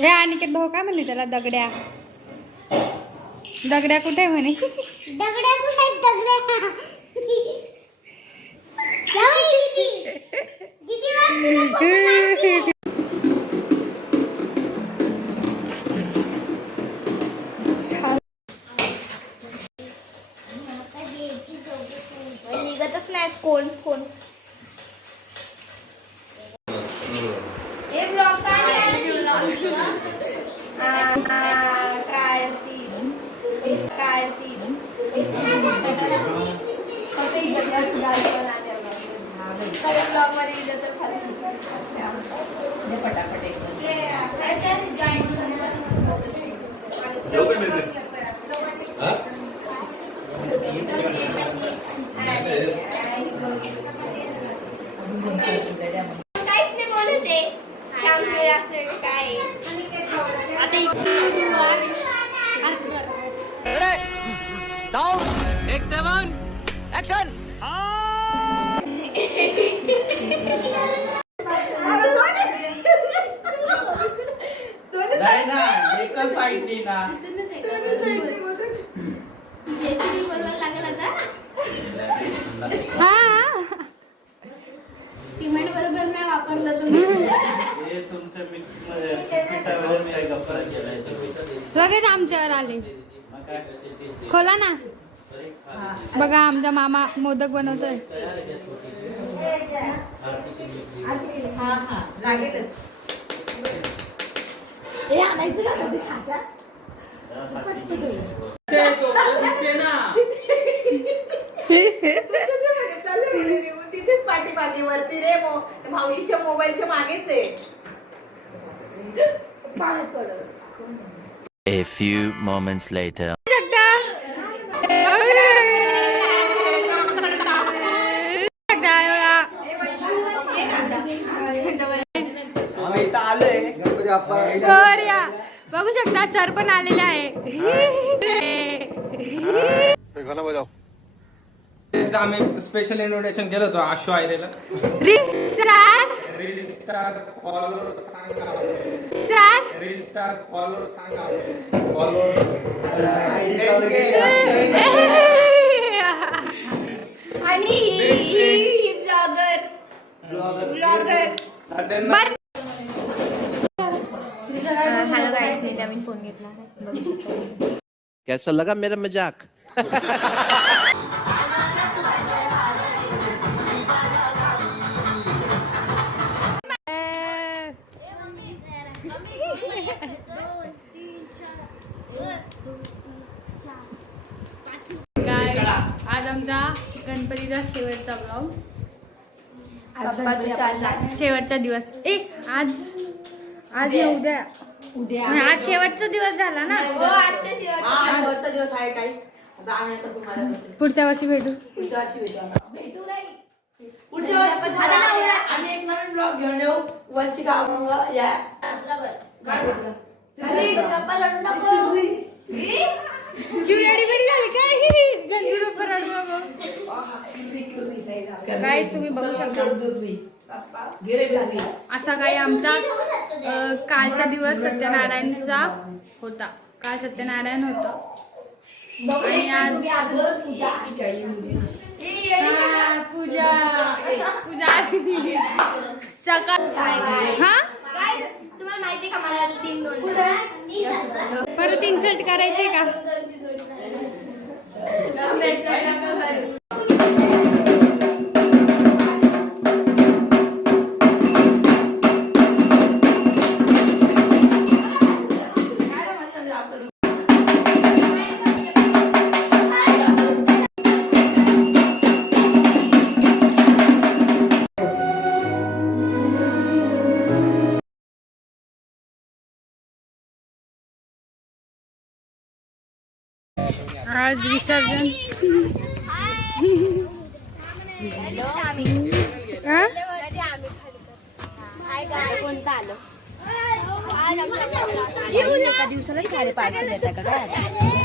हे अनिकेत भाऊ काय म्हणले त्याला? दगड्या. दगड्या कुठे म्हणे? दगड्या कुठे आहेत? दगड्या निघतच नाही कोण कोण. नाही ना एकच साईडनी ना सिमेंट बरोबर नाही वापरलं तुम्ही. लगेच आमच्यावर आले. खोला ना. बघा आमचा मामा मोदक बनवतोय. तिथेच पाठीमागे वरती रे मावशीच्या मोबाईलच्या मागेच आहे. A few moments later. बघू शकता सर पण आलेले आहे. आम्ही स्पेशल इन्व्हिटेशन केलं होतं आशू आयरेला. रजिस्ट्रार फॉलोअर सांगा. रजिस्ट्रार फॉलोअर सांगा. आणि ब्लॉगर. हॅलो गाइस, मी नवीन फोन घेतला आहे. बघू शकता. कैसा लगा मेरा मजाक? आज आमचा गणपतीचा शेवटचा ब्लॉग. शेवटचा दिवस. आज उद्या आज शेवटचा दिवस झाला ना. शेवटचा दिवस आहे काहीच. पुढच्या वर्षी भेटू. पुढच्या वर्षी आम्ही एक नवीन ब्लॉग घेऊन येऊ. वरची गाव या चिवडी बिडी झाली काय? गणपती बाप्पा रडू बाबा. गाईस तुम्ही बघू शकता असा काही आमचा कालचा दिवस सत्यनारायणचा होता. काल सत्यनारायण होतं आणि आज पूजा सकाळ. हा तुम्हाला माहिती का मला 3-2 परत इन्सल्ट करायचे का? आज विसर्जन. कोणता आलं? एका दिवसाला 5.5 येतात का काय?